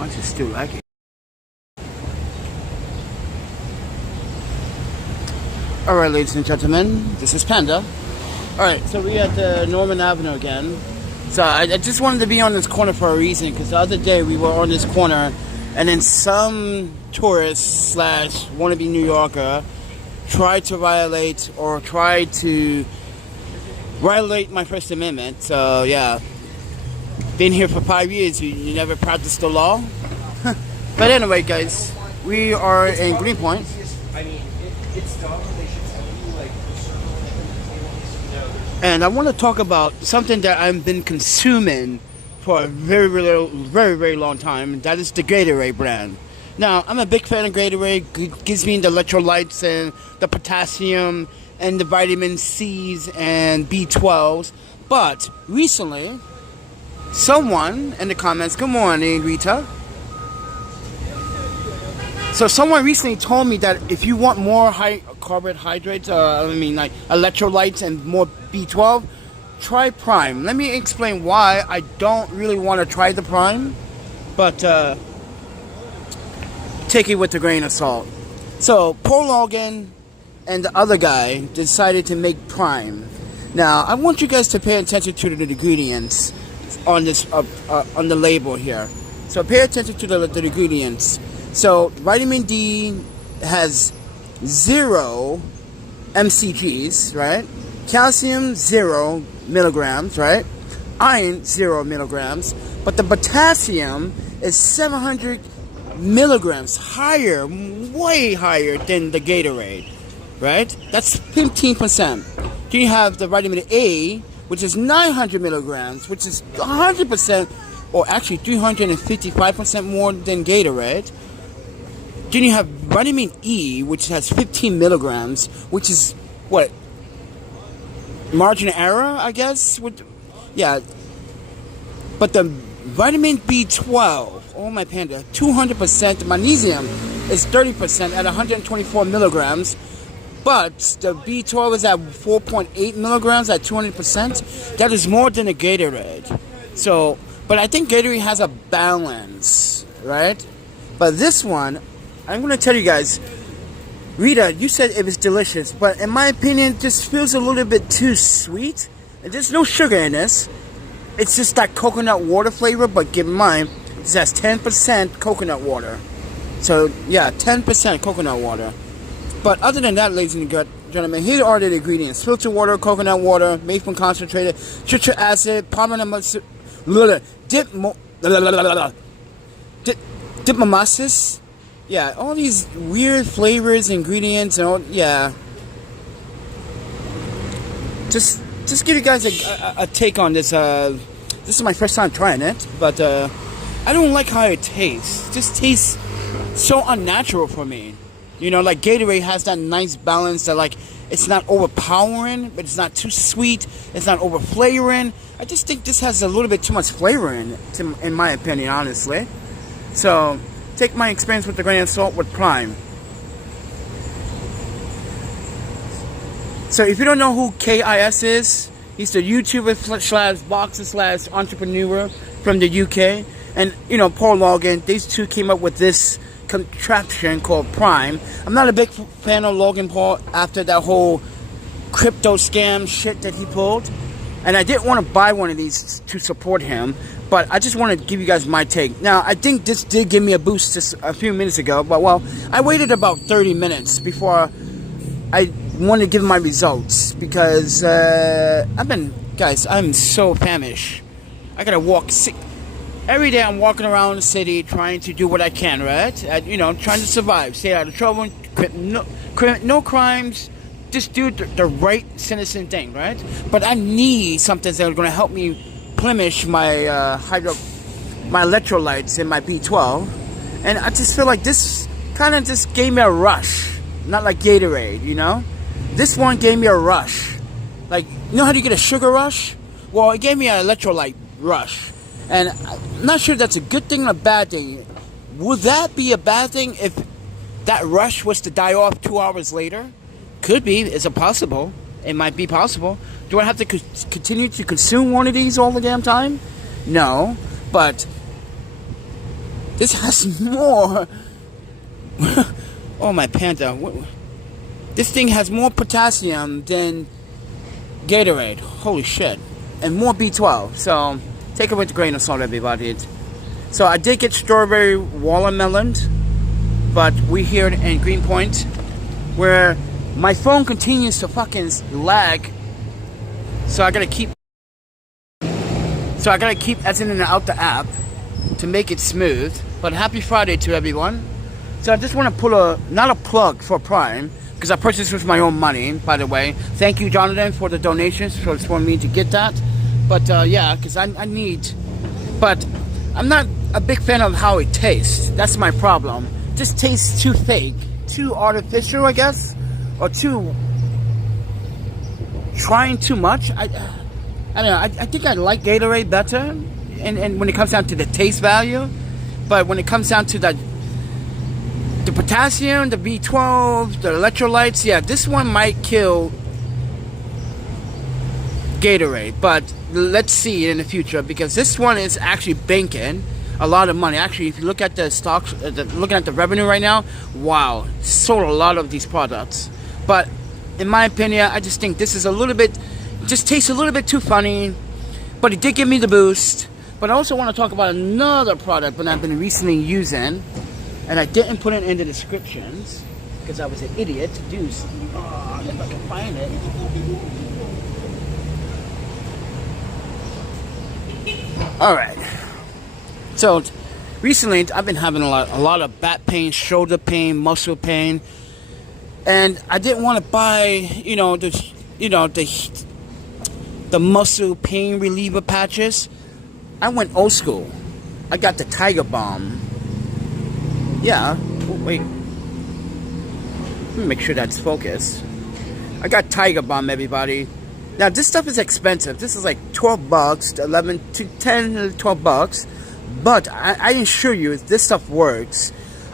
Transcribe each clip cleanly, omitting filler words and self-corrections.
Why is it still lagging? Alright, ladies and gentlemen, this is Panda. Alright, so we're at Norman Avenue again. So I just wanted to be on this corner for a reason, because the other day we were on this corner and then some tourist slash wannabe New Yorker tried to violate my First Amendment. So yeah, been here for 5 years, you never practiced the law. But anyway, guys, we are in Greenpoint. And I want to talk about something that I've been consuming for a very long time, and that is the Gatorade brand. Now, I'm a big fan of Gatorade. It gives me the electrolytes and the potassium and the vitamin C's and B12s. But recently, someone in the comments, good morning, Rita. So someone recently told me that if you want more high carbohydrates, like electrolytes and more B12, try Prime. Let me explain why I don't really want to try the Prime, but take it with a grain of salt. So Paul Logan and the other guy decided to make Prime. Now I want you guys to pay attention to the ingredients on this on the label here. So pay attention to the ingredients. So vitamin D has 0 mcgs, right? Calcium 0 milligrams, right? Iron 0 milligrams, but the potassium is 700 milligrams higher, way higher than the Gatorade, right? That's 15%. Then you have the vitamin A, which is 900 milligrams, which is 100%, or actually 355% more than Gatorade. Then you have vitamin E, which has 15 milligrams, which is what? Margin of error, I guess? Yeah. But the vitamin B12, oh my panda, 200%. The magnesium is 30% at 124 milligrams. But the B12 is at 4.8 milligrams at 200%. That is more than a Gatorade. So, but I think Gatorade has a balance, right? But this one, I'm going to tell you guys, Rita, you said it was delicious, but in my opinion, it just feels a little bit too sweet. And there's no sugar in this. It's just that coconut water flavor, but keep in mind, this has 10% coconut water. So, yeah, 10% coconut water. But other than that, ladies and gentlemen, here are the ingredients. Filtered water, coconut water, made from concentrated, citric acid, diplomasis. Yeah, all these weird flavors, ingredients, and all, yeah. Just give you guys a take on this. This is my first time trying it, but I don't like how it tastes. It just tastes so unnatural for me. You know, like Gatorade has that nice balance that, like, it's not overpowering, but it's not too sweet. It's not over-flavoring. I just think this has a little bit too much flavor in my opinion, honestly. So take my experience with the grain of salt with Prime. So if you don't know who KIS is, he's the YouTuber slash boxer slash entrepreneur from the UK. And, you know, Paul Logan, these two came up with this contraption called Prime. I'm not a big fan of Logan Paul after that whole crypto scam shit that he pulled. And I didn't want to buy one of these to support him, but I just want to give you guys my take. Now, I think this did give me a boost just a few minutes ago, but well, I waited about 30 minutes before I wanted to give my results, because I'm so famished. I gotta walk every day. I'm walking around the city trying to do what I can, right? You know, trying to survive, stay out of trouble, no crimes, just do the right citizen thing, right? But I need something that's going to help me replenish my my electrolytes and my B12, and I just feel like this kind of just gave me a rush, not like Gatorade, you know? This one gave me a rush. Like, you know how you get a sugar rush? Well, it gave me an electrolyte rush. And I'm not sure if that's a good thing or a bad thing. Would that be a bad thing if that rush was to die off 2 hours later? Could be. Is it possible? It might be possible. Do I have to continue to consume one of these all the damn time? No. But This has more. Oh, my Panda. This thing has more potassium than Gatorade. Holy shit. And more B12. So, take it with a grain of salt, everybody. So, I did get strawberry watermelon. But we here in Greenpoint, where my phone continues to fucking lag. So, I gotta keep exiting out the app to make it smooth. But happy Friday to everyone. So I just want to pull not a plug for Prime, because I purchased with my own money, by the way. Thank you, Jonathan, for the donations for me to get that. But yeah, because I need. But I'm not a big fan of how it tastes. That's my problem. It just tastes too fake, too artificial, I guess, or too trying too much. I don't know. I think I like Gatorade better, and when it comes down to the taste value. But when it comes down to the potassium, the B12, the electrolytes, yeah, this one might kill Gatorade. But let's see in the future, because this one is actually banking a lot of money. Actually, if you look at the stocks, looking at the revenue right now, wow, sold a lot of these products. But in my opinion, I just think this is a little bit, just tastes a little bit too funny. But it did give me the boost. But I also want to talk about another product that I've been recently using, and I didn't put it in the descriptions because I was an idiot. If I can find it. All right. So recently, I've been having a lot of back pain, shoulder pain, muscle pain, and I didn't want to buy, the muscle pain reliever patches. I went old school. I got the Tiger Balm. Yeah. Oh, wait. Let me make sure that's focused. I got Tiger Balm, everybody. Now, this stuff is expensive. This is like 12 bucks, 11 to 10, 12 bucks. But I assure you, this stuff works.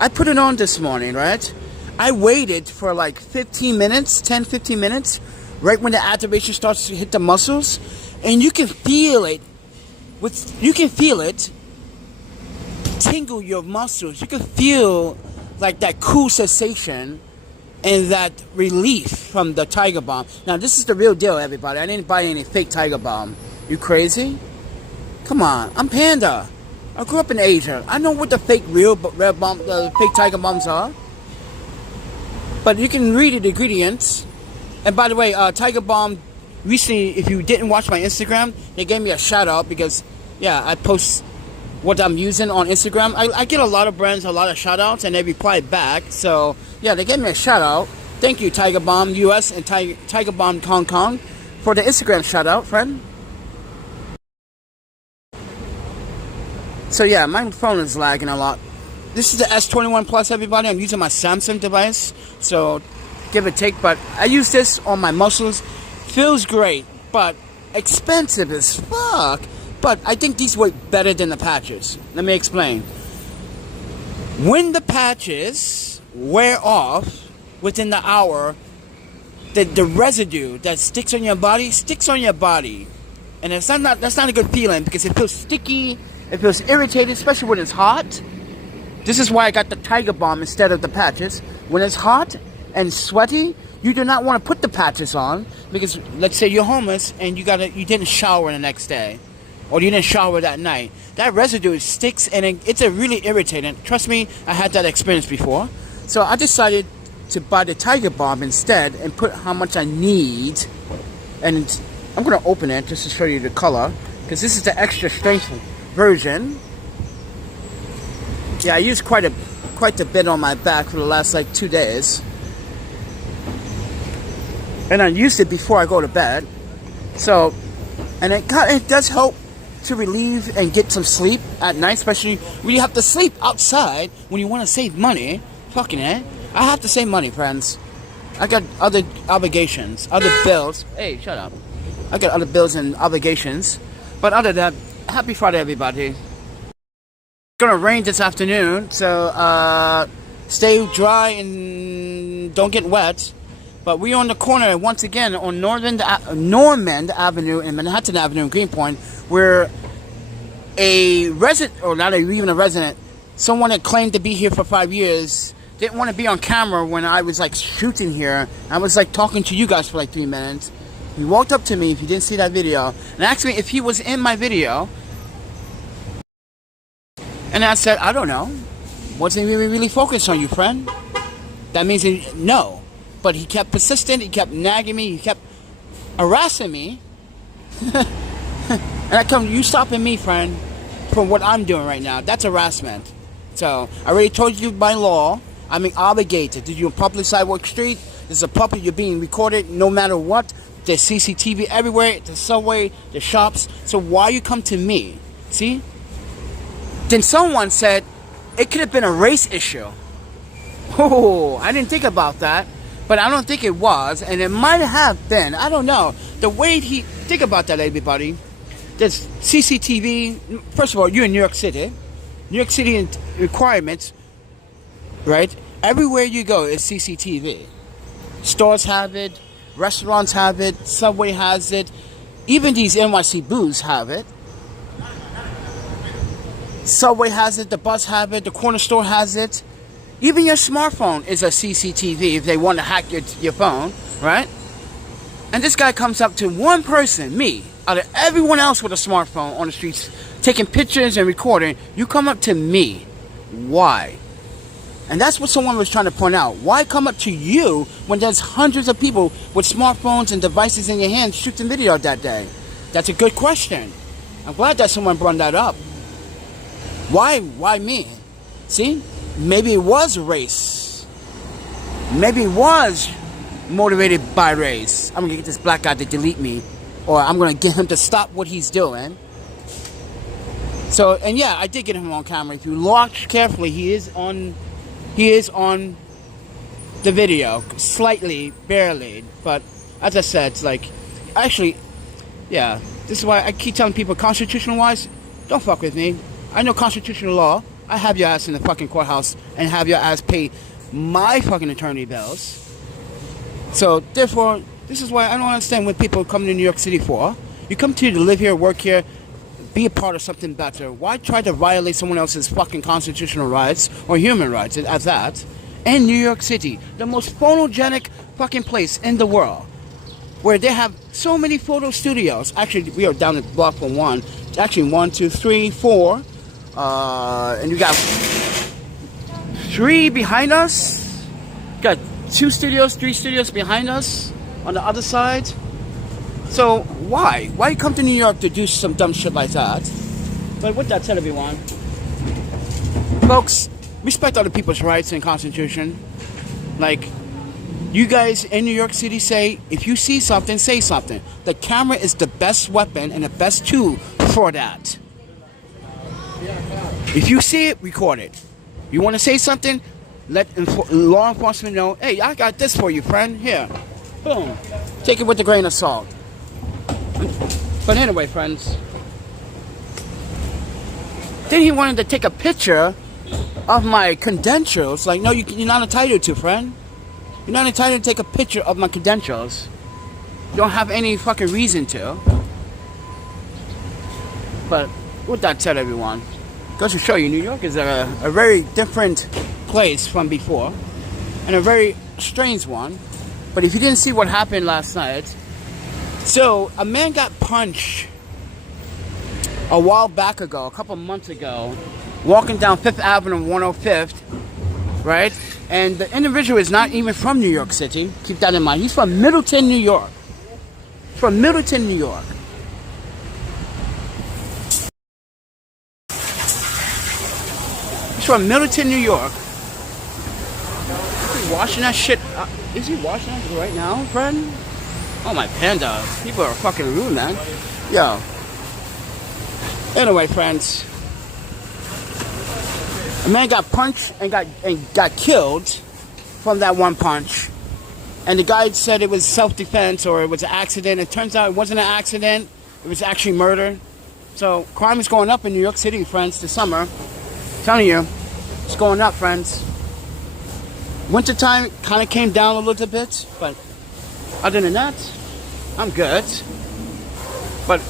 I put it on this morning, right? I waited for like 15 minutes, 10, 15 minutes, right when the activation starts to hit the muscles. And you can feel it. You can feel it tingle your muscles. You can feel like that cool sensation and that relief from the Tiger Balm. Now, this is the real deal, everybody. I didn't buy any fake Tiger Balm. You crazy? Come on, I'm Panda. I grew up in Asia. I know what the fake the fake Tiger Balms are. But you can read the ingredients. And by the way, Tiger Balm. Recently, if you didn't watch my Instagram, they gave me a shout out because, yeah, I post what I'm using on Instagram. I get a lot of brands, a lot of shout outs, and they reply back. So, yeah, they gave me a shout out. Thank you, Tiger Balm US and Tiger Balm Hong Kong, for the Instagram shout out, friend. So, yeah, my phone is lagging a lot. This is the S21 Plus, everybody. I'm using my Samsung device, so give or take. But I use this on my muscles. Feels great, but expensive as fuck. But I think these work better than the patches. Let me explain. When the patches wear off within the hour, the residue that sticks on your body sticks on your body. And that's not a good feeling, because it feels sticky, it feels irritated, especially when it's hot. This is why I got the Tiger Balm instead of the patches. When it's hot and sweaty, you do not want to put the patches on, because let's say you're homeless and you didn't shower the next day, or you didn't shower that night. That residue sticks, and it's a really irritating. Trust me, I had that experience before. So I decided to buy the Tiger Balm instead and put how much I need. And I'm gonna open it just to show you the color, because this is the extra strength version. Yeah, I used quite a bit on my back for the last like 2 days. And I used it before I go to bed. So, and it does help to relieve and get some sleep at night, especially when you have to sleep outside when you want to save money. Fucking it. I have to save money, friends. I got other obligations, other bills. Hey, shut up. I got other bills and obligations. But other than that, happy Friday, everybody. It's gonna rain this afternoon, so stay dry and don't get wet. But we're on the corner once again on Normand Avenue and Manhattan Avenue in Greenpoint, where a resident, or not even a resident, someone that claimed to be here for 5 years didn't want to be on camera when I was like shooting here. I was like talking to you guys for like 3 minutes. He walked up to me, if you didn't see that video, and asked me if he was in my video. And I said, I don't know. Wasn't really focused on you, friend. That means no. But he kept persistent, he kept nagging me, he kept harassing me. And I come, you stopping me, friend, from what I'm doing right now. That's harassment. So, I already told you by law, I'm obligated. Did you public sidewalk street? There's a public, you're being recorded no matter what. There's CCTV everywhere, the subway, the shops. So why you come to me? See? Then someone said, it could have been a race issue. Oh, I didn't think about that. But I don't think it was. And it might have been. I don't know. The way think about that, everybody. There's CCTV. First of all, you're in New York City. New York City requirements, right? Everywhere you go is CCTV. Stores have it. Restaurants have it. Subway has it. Even these NYC booths have it. Subway has it. The bus have it. The corner store has it. Even your smartphone is a CCTV if they want to hack your phone, right? And this guy comes up to one person, me, out of everyone else with a smartphone on the streets, taking pictures and recording. You come up to me. Why? And that's what someone was trying to point out. Why come up to you when there's hundreds of people with smartphones and devices in your hands shooting video that day? That's a good question. I'm glad that someone brought that up. Why me? See? Maybe it was race. Maybe it was motivated by race. I'm going to get this black guy to delete me. Or I'm going to get him to stop what he's doing. So, and yeah, I did get him on camera. If you watch carefully, he is on the video. Slightly, barely. But as I said, it's like, actually, yeah. This is why I keep telling people, constitutional-wise, don't fuck with me. I know constitutional law. I have your ass in the fucking courthouse and have your ass pay my fucking attorney bills. So, therefore, this is why I don't understand what people come to New York City for. You come to live here, work here, be a part of something better. Why try to violate someone else's fucking constitutional rights or human rights as that? In New York City, the most photogenic fucking place in the world, where they have so many photo studios. Actually, we are down the block from one. Actually, 1, 2, 3, 4. And you got 3 behind us. Got 2 studios, 3 studios behind us on the other side. So why? Why come to New York to do some dumb shit like that? But with that said, everyone, folks, respect other people's rights and Constitution. Like, you guys in New York City say, if you see something, say something. The camera is the best weapon and the best tool for that. If you see it, record it. You want to say something, let law enforcement know, hey, I got this for you, friend. Here. Boom. Take it with a grain of salt. But anyway, friends. Then he wanted to take a picture of my credentials. Like, no, you're not entitled to, friend. You're not entitled to take a picture of my credentials. You don't have any fucking reason to. But with that said, everyone, goes to show you, New York is a very different place from before. And a very strange one. But if you didn't see what happened last night, so a man got punched a while back ago, a couple months ago, walking down 5th Avenue, 105th, right? And the individual is not even from New York City. Keep that in mind. He's from Middleton, New York. From Middleton, New York. He's from Middleton, New York. Is he washing that shit? Is he washing that right now, friend? Oh, my panda. People are fucking rude, man. Yo. Anyway, friends. A man got punched and got killed from that one punch. And the guy said it was self-defense or it was an accident. It turns out it wasn't an accident. It was actually murder. So crime is going up in New York City, friends, this summer. I'm telling you, it's going up, friends. Wintertime kind of came down a little bit, but other than that, I'm good. But,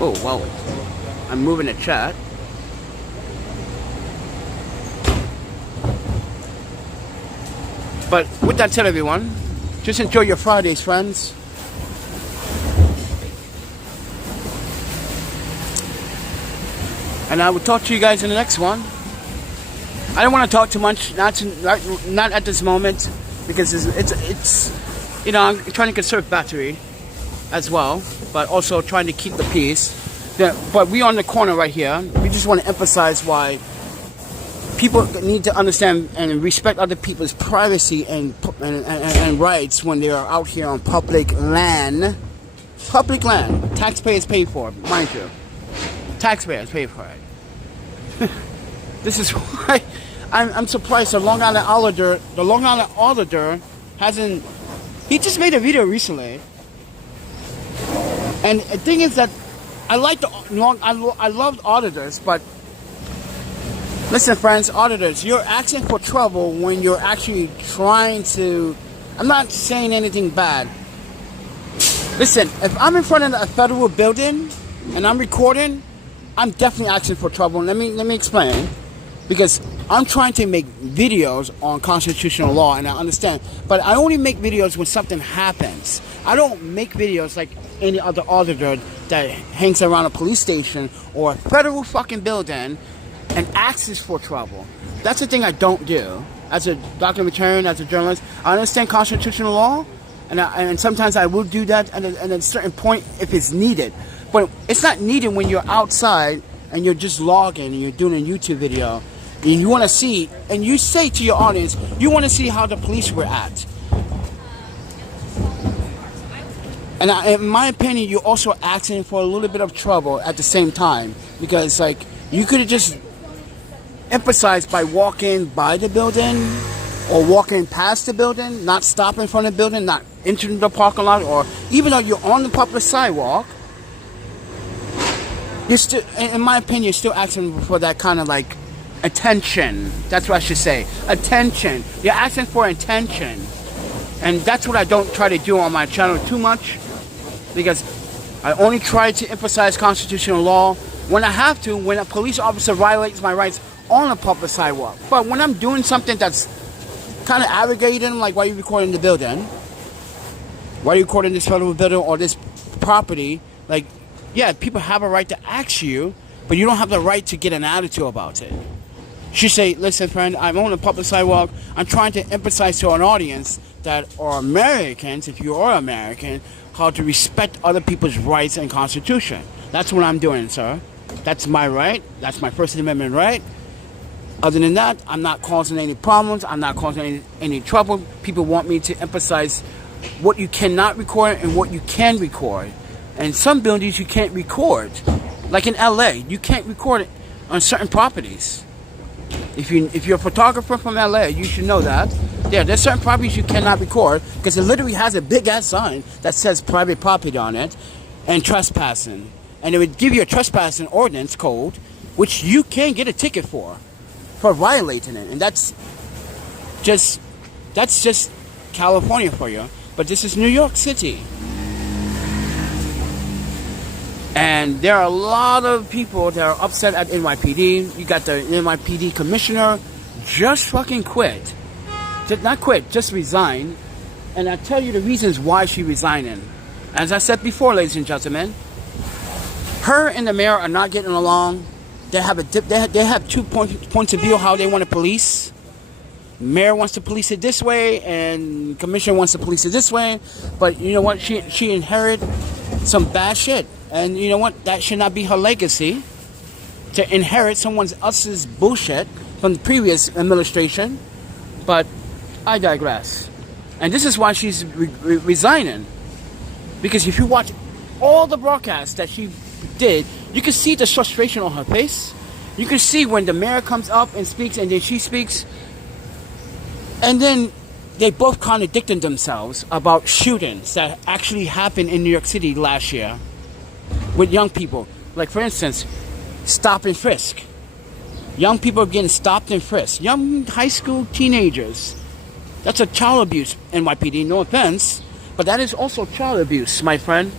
oh, wow. I'm moving the chat. But with that said, everyone, just enjoy your Fridays, friends. And I will talk to you guys in the next one. I don't want to talk too much, not at this moment, because it's you know, I'm trying to conserve battery as well, but also trying to keep the peace. But we on the corner right here. We just want to emphasize why people need to understand and respect other people's privacy and rights when they are out here on public land. Public land. Taxpayers pay for it, mind you. Taxpayers pay for it. This is why I'm surprised the Long Island auditor hasn't. He just made a video recently, and the thing is that I love auditors, but listen, friends, auditors, you're asking for trouble when you're actually trying to. I'm not saying anything bad. Listen, if I'm in front of a federal building and I'm recording, I'm definitely asking for trouble. Let me explain. Because I'm trying to make videos on constitutional law, and I understand. But I only make videos when something happens. I don't make videos like any other auditor that hangs around a police station or a federal fucking building and asks for trouble. That's the thing I don't do. As a documentarian, as a journalist, I understand constitutional law, and sometimes I will do that at a certain point if it's needed. But it's not needed when you're outside and you're just logging and you're doing a YouTube video. And you want to see, and you say to your audience, you want to see how the police were at. And in my opinion, you're also asking for a little bit of trouble at the same time. Because, like, you could have just emphasized by walking by the building or walking past the building, not stopping in front of the building, not entering the parking lot, or even though you're on the public sidewalk, you're still, in my opinion, you're still asking for that kind of, like, attention. That's what I should say. Attention. You're asking for attention. And that's what I don't try to do on my channel too much, because I only try to emphasize constitutional law when I have to, when a police officer violates my rights on a public sidewalk. But when I'm doing something that's kind of aggravating, like why are you recording the building? Why are you recording this federal building or this property? Like, yeah, people have a right to ask you, but you don't have the right to get an attitude about it. She say, listen, friend, I'm on a public sidewalk. I'm trying to emphasize to an audience that are Americans, if you are American, how to respect other people's rights and constitution. That's what I'm doing, sir. That's my right. That's my First Amendment right. Other than that, I'm not causing any problems. I'm not causing any trouble. People want me to emphasize what you cannot record and what you can record. And some buildings you can't record. Like in LA, you can't record it on certain properties. If you're a photographer from LA, you should know that. Yeah, there's certain properties you cannot record because it literally has a big ass sign that says private property on it and trespassing. And it would give you a trespassing ordinance code, which you can get a ticket for violating it. And that's just California for you. But this is New York City. And there are a lot of people that are upset at NYPD. You got the NYPD commissioner just fucking quit. Not quit, just resign. And I'll tell you the reasons why she's resigning. As I said before, ladies and gentlemen, her and the mayor are not getting along. They have 2 points of view how they want to police. Mayor wants to police it this way, and commissioner wants to police it this way. But you know what? She inherited some bad shit. And you know what? That should not be her legacy, to inherit someone else's bullshit from the previous administration. But I digress. And this is why she's resigning. Because if you watch all the broadcasts that she did, you can see the frustration on her face. You can see when the mayor comes up and speaks, and then she speaks. And then they both contradicted themselves about shootings that actually happened in New York City last year with young people. Like, for instance, stop and frisk. Young people are getting stopped and frisked. Young high school teenagers. That's a child abuse, NYPD, no offense. But that is also child abuse, my friend.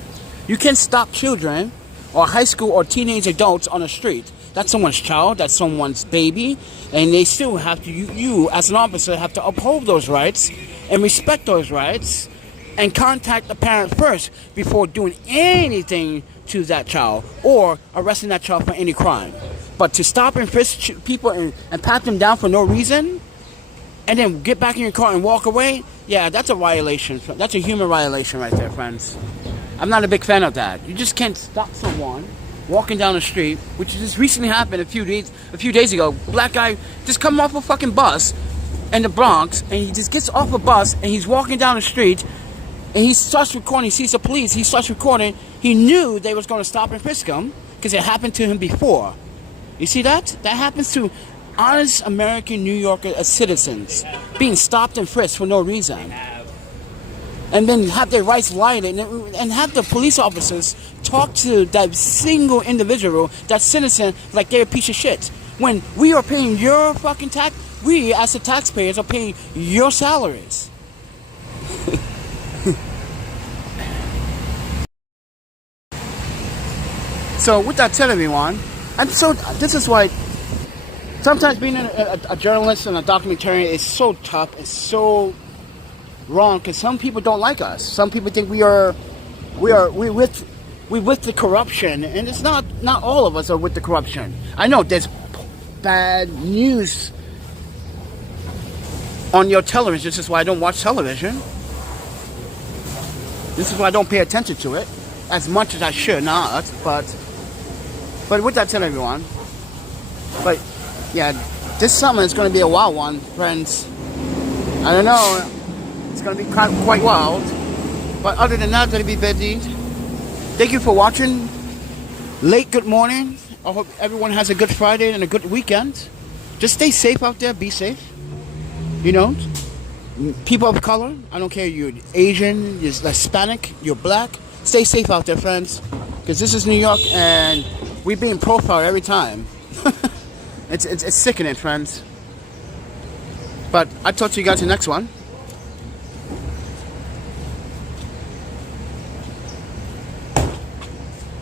You can stop children or high school or teenage adults on the street. That's someone's child, that's someone's baby, and they still have to, you as an officer have to uphold those rights and respect those rights and contact the parent first before doing anything to that child or arresting that child for any crime. But to stop and frisk people and pat them down for no reason and then get back in your car and walk away, yeah, that's a violation. That's a human violation right there, friends. I'm not a big fan of that. You just can't stop someone walking down the street, which just recently happened a few days ago. Black guy just come off a fucking bus in the Bronx, and he just gets off a bus and he's walking down the street, and he starts recording. He sees the police. He starts recording. He knew they was going to stop and frisk him because it happened to him before. You see that? That happens to honest American New Yorker citizens being stopped and frisked for no reason. And then have their rights violated, and have the police officers talk to that single individual, that citizen, like they're a piece of shit. When we are paying your fucking tax, we as the taxpayers are paying your salaries. So with that said, everyone, this is why sometimes being a journalist and a documentarian is so tough, it's so wrong, because some people don't like us. Some people think we with the corruption, and it's not all of us are with the corruption. I know there's bad news on your television. This is why I don't watch television. This is why I don't pay attention to it as much as I should not. But with that said, everyone, but yeah, this summer is going to be a wild one, friends. I don't know. It's going to be quite wild. But other than that, it's going to be busy. Thank you for watching. Late good morning. I hope everyone has a good Friday and a good weekend. Just stay safe out there. Be safe. You know, people of color, I don't care. You're Asian, you're Hispanic, you're black. Stay safe out there, friends. Because this is New York, and we're being profiled every time. It's sickening, friends. But I'll talk to you guys in the next one.